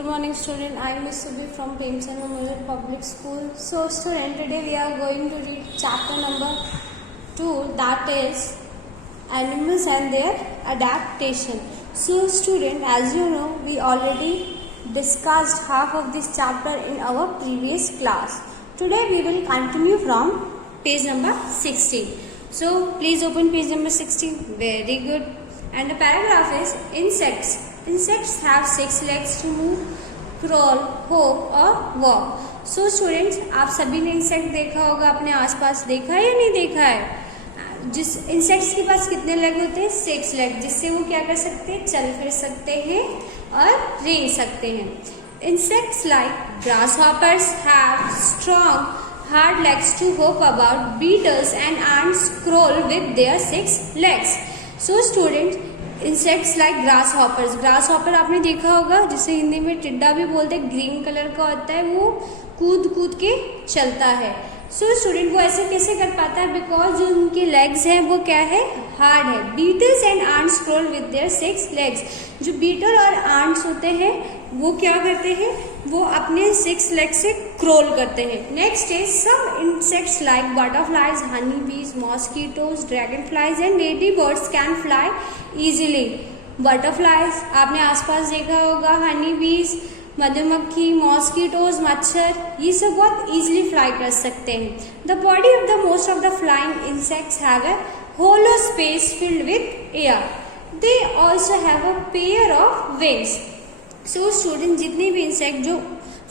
Good morning student, I am Miss Subhi from Premchand Memorial Public School. So student, today we are going to read chapter number 2, that is animals and their adaptation. So student, as you know, we already discussed half of this chapter in our previous class. Today we will continue from page number 16. So please open page number 16. Very good. And the paragraph is insects. Insects have 6 legs to move, crawl, hop और walk. So students, आप सभी ने insect देखा होगा, अपने आसपास देखा है या नहीं देखा है? जिस इंसेक्ट्स के पास कितने लेग होते हैं? 6 लेग, जिससे वो क्या कर सकते हैं? चल फिर सकते हैं और रेंग सकते हैं. Insects like grasshoppers have strong hard legs to hop about. Beetles and ants crawl with their 6 legs. So students, insects like grass hoppers. Grass hopper आपने देखा होगा, जिसे हिंदी में टिड्डा भी बोलते हैं, ग्रीन कलर का होता है, वो कूद कूद के चलता है. सो स्टूडेंट, वो ऐसे कैसे कर पाता है? बिकॉज जो उनके लेग्स हैं वो क्या है? हार्ड है. Beetles and ants crawl with their 6 legs. जो बीटल और आंट्स होते हैं वो क्या करते हैं? वो अपने 6 लेग से क्रोल करते हैं. Next is some insects like butterflies, honey bees, mosquitoes, dragon flies and lady birds can fly easily. Butterflies आपने आसपास देखा होगा, हनी बीज, मधुमक्खी, मॉस्किटोज, मच्छर, ये सब बहुत इजीली फ्लाई कर सकते हैं. The body of the most of the flying insects have a hollow space filled with air. They also have a pair of wings. So student, जितने भी इंसेक्ट जो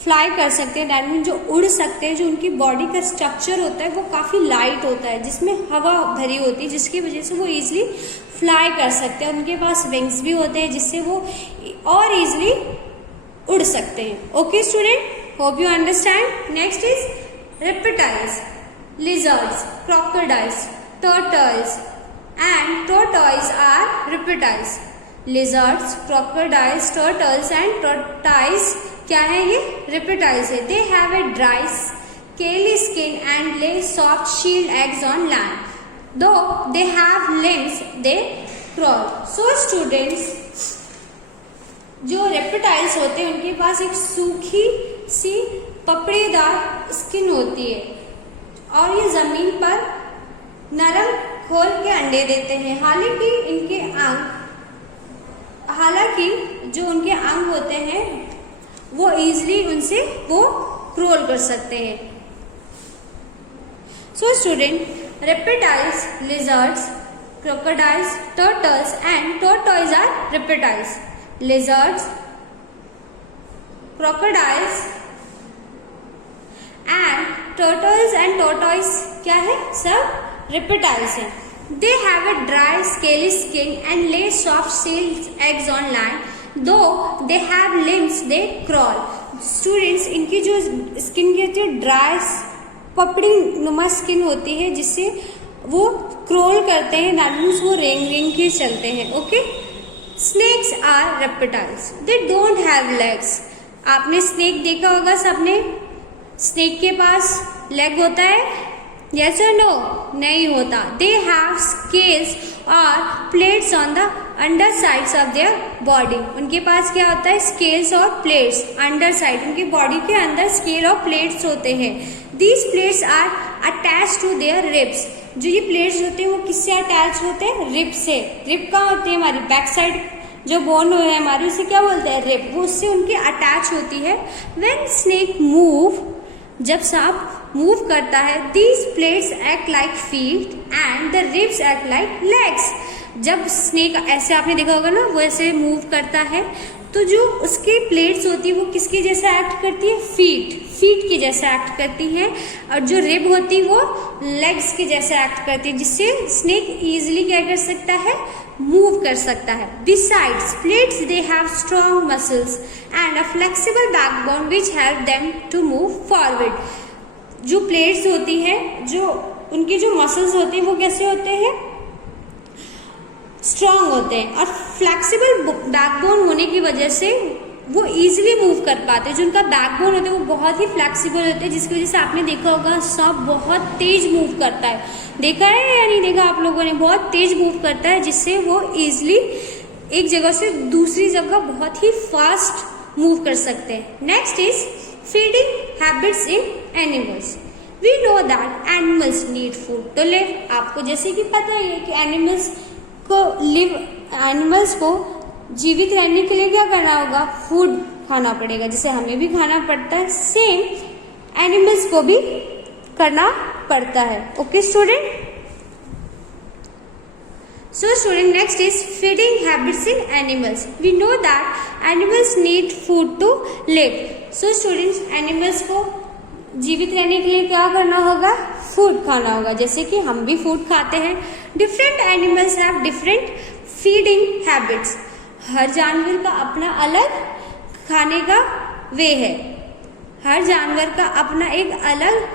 फ्लाई कर सकते हैं, दैट मीन जो उड़ सकते हैं, जो उनकी बॉडी का स्ट्रक्चर होता है वो काफी लाइट होता है, जिसमें हवा भरी होती है, जिसकी वजह से वो इजिली फ्लाई कर सकते हैं. उनके पास विंग्स भी होते हैं जिससे वो और इजिली उड़ सकते हैं. Okay student, hope you understand. Next is reptiles, lizards, crocodiles, turtles and tortoise are reptiles. Lizards, crocodiles, turtles and tortoise क्या है? ये रेप्टाइल्स है. They have a dry scaly skin and lay soft shield eggs on land. Though they have limbs, they crawl. So students, जो reptiles होते हैं उनके पास एक सूखी सी पपड़ेदार स्किन होती है और ये जमीन पर नरम खोल के अंडे देते हैं. हालांकि जो उनके अंग होते हैं वो इजिली उनसे वो क्रोल कर सकते हैं. So student, reptiles, lizards, crocodiles, turtles and tortoise are reptiles. Lizards, crocodiles and turtles and tortoise क्या है? सब reptiles हैं. They have a dry scaly skin and lay soft shelled eggs on land. Though they have limbs, they crawl. Students, इनकी जो skin की होती है dry पपड़ी नुमा स्किन होती है, जिससे वो क्रोल करते हैं, दैट मीन्स वो रेंग के चलते हैं. Okay. Snakes are reptiles. They don't have legs. आपने स्नेक देखा होगा सबने. स्नेक के पास लेग होता है? यस और नो? नहीं होता. दे हैव स्केल्स और plates on the undersides of their body. उनके पास क्या होता है? स्केल्स और प्लेट्स अंडर साइड. उनकी बॉडी के अंदर स्केल और प्लेट्स होते हैं. These plates are attach to their ribs. जो ये प्लेट्स होते हैं वो किससे अटैच होते हैं? रिब से. रिब कहाँ होती है? हमारी बैक साइड जो बोन है हमारी, उसे क्या बोलते हैं? रिब. वो उससे उनके अटैच होती है. व्हेन स्नेक मूव, जब सांप मूव करता है, these plates act like feet and the ribs act like legs. जब स्नेक ऐसे, आपने देखा होगा ना, वो ऐसे मूव करता है तो जो उसकी प्लेट्स होती है वो किसके जैसा एक्ट करती है? फीट के जैसा एक्ट करती है. और जो रिब होती है वो लेग्स के जैसा एक्ट करती है, जिससे स्नेक इजिली क्या कर सकता है? मूव कर सकता है. Besides plates, they have strong muscles and a flexible backbone which help them to move forward. जो प्लेट्स होती है, जो उनके जो मसल्स होते हैं वो कैसे होते हैं? स्ट्रांग होते हैं. और फ्लेक्सिबल बैकबोन होने की वजह से वो इजीली मूव कर पाते हैं. जो उनका बैकबोन होता है वो बहुत ही फ्लेक्सिबल होते हैं, जिसकी वजह से आपने देखा होगा सांप बहुत तेज मूव करता है. देखा है या नहीं देखा आप लोगों ने? बहुत तेज मूव करता है, जिससे वो इजीली एक जगह से दूसरी जगह बहुत ही फास्ट मूव कर सकते हैं। Next is feeding habits in animals. We know that animals need food to live. आपको जैसे कि पता ही है कि एनिमल्स को जीवित रहने के लिए क्या करना होगा, फूड खाना पड़ेगा, जैसे हमें भी खाना पड़ता है, सेम एनिमल्स को भी करना पड़ता है। Okay student, so student next is feeding habits in animals. We know that animals need food to live. So students, animals को जीवित रहने के लिए क्या करना होगा, फूड खाना होगा, जैसे कि हम भी फूड खाते हैं। Different animals have different feeding habits. हर जानवर का अपना अलग खाने का वे है, हर जानवर का अपना एक अलग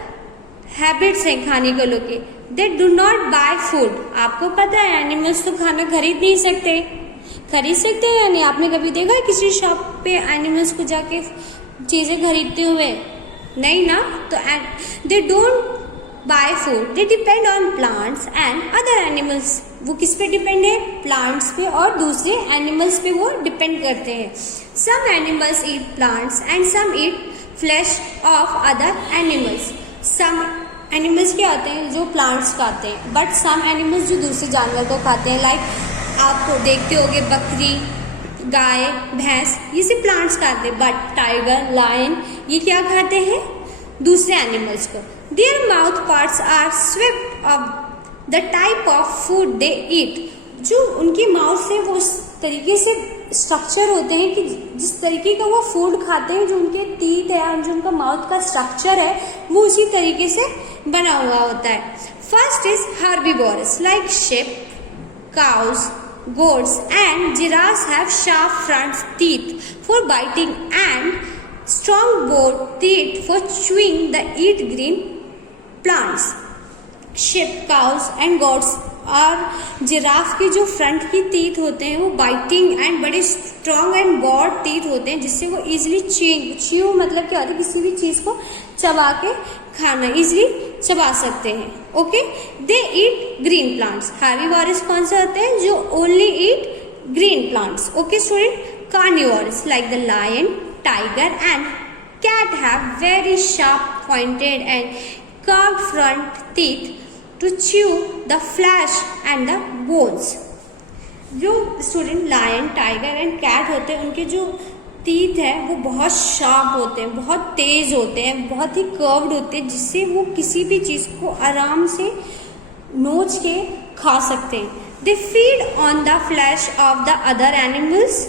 हैबिट्स है खाने को लेके। They do not buy food. आपको पता है एनिमल्स तो खाना खरीद नहीं सकते, खरीद सकते हैं या नहीं? आपने कभी देखा है किसी शॉप पे एनिमल्स को जाके चीजें खरीदते हुए? नहीं ना। तो they don't buy food, they depend on plants and other animals. वो किस पे डिपेंड है? प्लांट्स पे और दूसरे एनिमल्स पे वो डिपेंड करते हैं। Some animals eat plants and some eat flesh of other animals. Some animals क्या होते हैं जो प्लांट्स खाते हैं, बट सम एनिमल्स जो दूसरे जानवर को खाते हैं, लाइक आप देखते होंगे बकरी, गाय, भैंस, ये सब प्लांट्स खाते हैं, बट टाइगर, लायन ये क्या खाते हैं? दूसरे एनिमल्स को। Their mouth parts are swept off the type of food they eat. जो उनकी माउथ से वो उस तरीके से स्ट्रक्चर होते हैं कि जिस तरीके का वो फूड खाते हैं, जो उनके टीथ है, जो उनका माउथ का स्ट्रक्चर है, वो उसी तरीके से बना हुआ होता है। First is herbivorous like sheep, cows, goats and giraffes have sharp front teeth for biting and strong bone teeth for chewing the eat green plants. Sheep, cows and goats और जिराफ की जो फ्रंट की teeth होते हैं वो biting and बड़े strong and broad teeth होते हैं, जिससे वो इजिली च्यू मतलब क्या होता है, किसी भी चीज को चबा के खाना इजिली चबा सकते हैं। Okay, they eat green plants. Herbivorous कौन से होते हैं? जो only eat green plants. Okay student, carnivorous like the lion, tiger and cat have very sharp pointed and curved front teeth to chew the flesh and the bones. जो student lion, tiger and cat होते हैं, उनके जो teeth है वो बहुत sharp होते हैं, बहुत तेज होते हैं, बहुत ही कर्व्ड होते हैं, जिससे वो किसी भी चीज को आराम से नोच के खा सकते हैं। They feed on the flash of the other animals.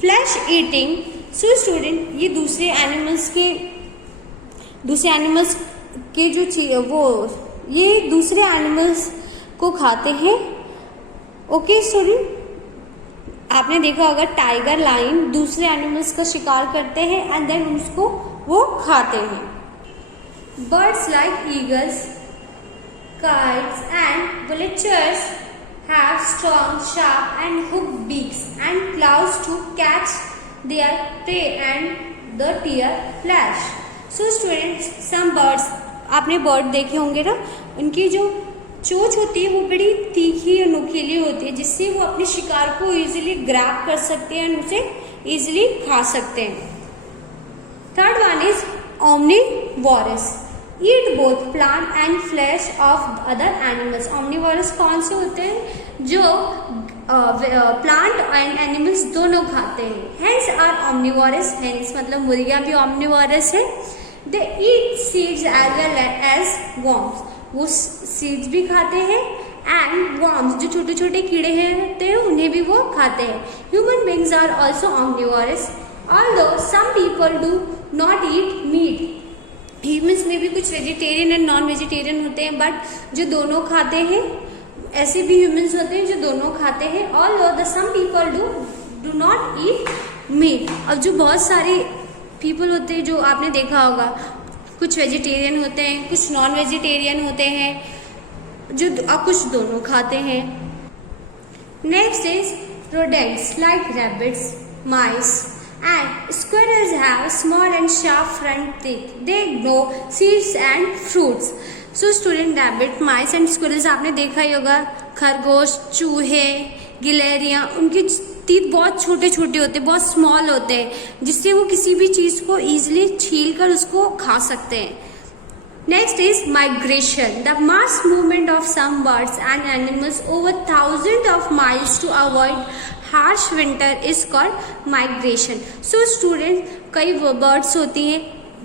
Flesh eating. So student, ये दूसरे एनिमल्स के जो वो ये दूसरे एनिमल्स को खाते हैं। ओके स्टूडेंट, आपने देखा होगा टाइगर, लायन दूसरे एनिमल्स का शिकार करते हैं एंड देन उसको वो खाते हैं। Birds like eagles, kites and vultures have strong, sharp and hooked beaks and claws to catch their prey and the tear flesh. So students, some birds, आपने बर्ड देखे होंगे ना, उनकी जो चोंच होती है वो बड़ी तीखी और नुकीली होती है, जिससे वो अपने शिकार को इजीली ग्रैब कर सकते हैं और उसे इजीली खा सकते हैं। Third one is omnivorous, eat both plant and flesh of other animals. omnivorous कौन से होते हैं? जो प्लांट एंड एनिमल्स दोनों खाते हैं। hens are omnivorous, hens मतलब मुर्गियां भी omnivorous है। They eat seeds as well as worms. वो सीड्स भी खाते हैं एंड worms जो छोटे छोटे कीड़े होते हैं उन्हें भी वो खाते हैं। Human beings are also omnivorous, although some people do not eat meat. Humans में भी कुछ वेजिटेरियन एंड नॉन वेजिटेरियन होते हैं, बट जो दोनों खाते हैं, ऐसे भी ह्यूमंस होते हैं जो दोनों खाते हैं। Although the some people do not eat meat. अब जो बहुत सारे पीपल होते हैं जो आपने देखा होगा, कुछ वेजिटेरियन होते हैं, कुछ नॉन वेजिटेरियन होते हैं, जो कुछ दोनों खाते हैं। Next is rodents like rabbits, mice and squirrels have small and sharp front teeth. They grow seeds and fruits. So student, rabbit, mice and squirrels आपने देखा ही होगा। खरगोश, चूहे, गिलहरियां, उनकी टीथ बहुत छोटे छोटे होते हैं, बहुत स्मॉल होते हैं, जिससे वो किसी भी चीज को इजिली छील कर उसको खा सकते हैं। Next is migration, the mass movement of some birds and animals over thousand of miles to avoid harsh winter is called migration. So student, कई बर्ड्स होती हैं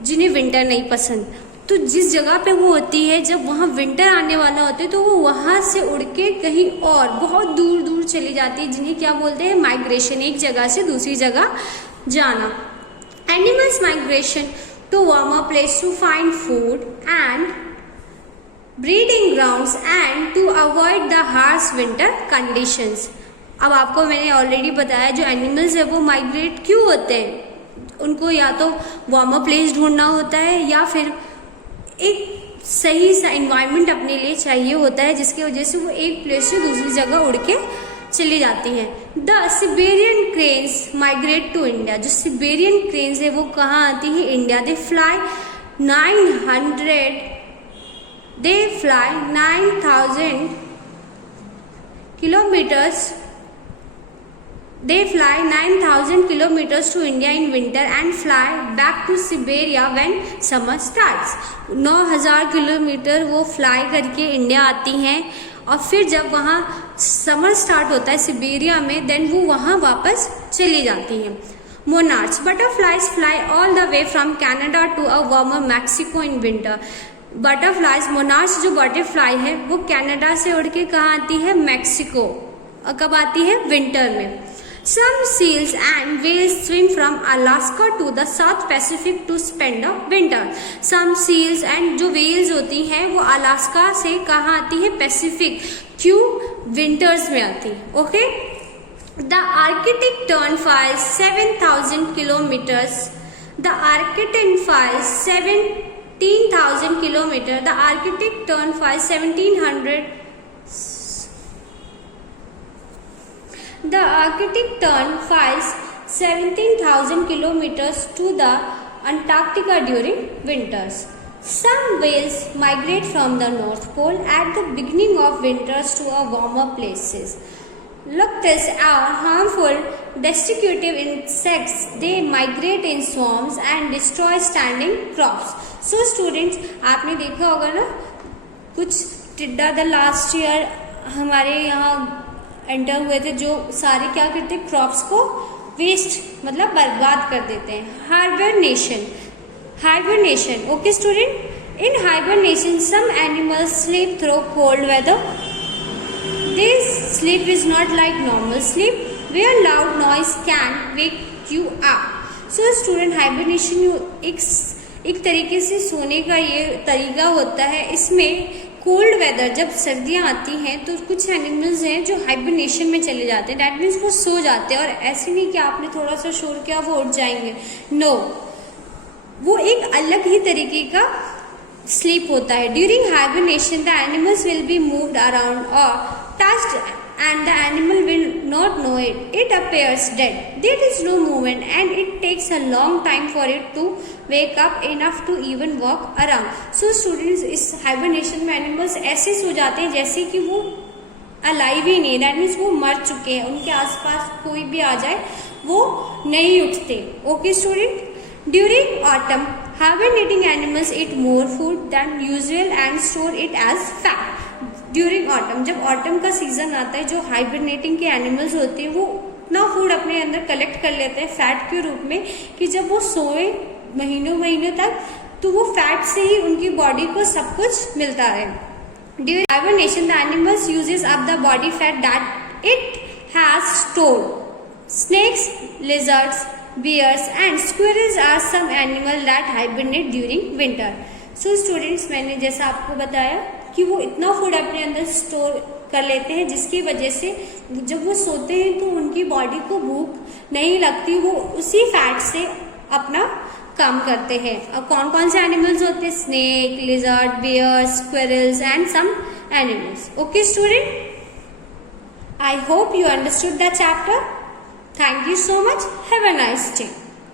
जिन्हें विंटर नहीं पसंद, तो जिस जगह पे वो होती है, जब वहाँ विंटर आने वाला होता है तो वो वहाँ से उड़ के कहीं और बहुत दूर दूर चली जाती है, जिन्हें क्या बोलते हैं, माइग्रेशन, एक जगह से दूसरी जगह जाना। Animals migration to warmer place to find food and breeding grounds and to avoid the harsh winter conditions. अब आपको मैंने ऑलरेडी बताया, जो एनिमल्स है वो माइग्रेट क्यों होते हैं, उनको या तो वार्मर प्लेस ढूंढना होता है या फिर एक सही सा एनवायरनमेंट अपने लिए चाहिए होता है, जिसकी वजह से वो एक प्लेस से दूसरी जगह उड़ के चली जाती हैं। The Siberian cranes migrate to India, जो सिबेरियन क्रेन्स है वो कहाँ आती है, India. They fly 9,000 kilometers. They fly 9,000 kilometers to India in winter and fly back to Siberia when summer starts. 9,000 kilometre वो फ्लाई करके इंडिया आती हैं और फिर जब वहाँ समर स्टार्ट होता है सिबेरिया में, देन वो वहाँ वापस चली जाती हैं। Monarchs, butterflies fly all the way from Canada to a warmer Mexico in winter. Butterflies, monarch जो बटरफ्लाई है वो कनाडा से उड़ के कहाँ आती है, मैक्सिको। और कब आती है, विंटर में। Some seals and whales swim from Alaska to the South Pacific to spend the winter. Some seals and जो whales होती हैं वो अलास्का से कहाँ आती है, पैसिफिक, क्यों, विंटर्स में आती है। Okay, The Arctic Tern flies 7,000 kilometers. The Arctic flies 17,000 kilometers. The Arctic Tern flies 1,700. The Arctic Tern flies 17,000 kilometers to the Antarctica during winters. Some whales migrate from the North Pole at the beginning of winters to a warmer places. Locusts are harmful destructive insects. They migrate in swarms and destroy standing crops. So students, आपने देखा होगा ना, कुछ टिड्डा the last year हमारे यहाँ enter हुए थे, जो सारे क्या करते हैं, क्रॉप्स को वेस्ट मतलब बर्बाद कर देते हैं। Hibernation, okay student, in hibernation some animals sleep through cold weather. This sleep is not like normal sleep where loud noise can wake you up. So student, hibernation एक तरीके से सोने का ये तरीका होता है। इसमें कोल्ड वेदर, जब सर्दियां आती हैं तो कुछ एनिमल्स हैं जो हाइबरनेशन में चले जाते हैं, दैट मीन्स वो सो जाते हैं। और ऐसे नहीं कि आपने थोड़ा सा शोर किया वो उठ जाएंगे, नो, वो एक अलग ही तरीके का स्लीप होता है। During hibernation the animals will be moved around और touched and the animal will not know it. It appears dead. There is no movement and it takes a long time for it to wake up enough to even walk around. So students, इस hibernation में animals ऐसे सो जाते हैं जैसे कि वो alive ही नहीं, that means वो मर चुके हैं, उनके आसपास कोई भी आ जाए वो नहीं उठते। Okay student? During autumn, hibernating animals eat more food than usual and store it as fat. During autumn, जब ऑटम का सीजन आता है, जो हाइबरनेटिंग के एनिमल्स होते हैं वो इतना फूड अपने अंदर कलेक्ट कर लेते हैं फैट के रूप में कि जब वो सोए महीनों तक तो वो फैट से ही उनकी बॉडी को सब कुछ मिलता है। During hibernation the animals uses up the body fat that it has stored. Snakes, lizards, bears and squirrels are some animal that hibernate during winter. So students, मैंने जैसा आपको बताया कि वो इतना फूड अपने अंदर स्टोर कर लेते हैं जिसकी वजह से जब वो सोते हैं तो उनकी बॉडी को भूख नहीं लगती, वो उसी फैट से अपना काम करते हैं। और कौन कौन से एनिमल्स होते हैं, snake, lizard, bear, squirrels and some animals. Okay student, I hope you understood the chapter. Thank you so much. Have a nice day.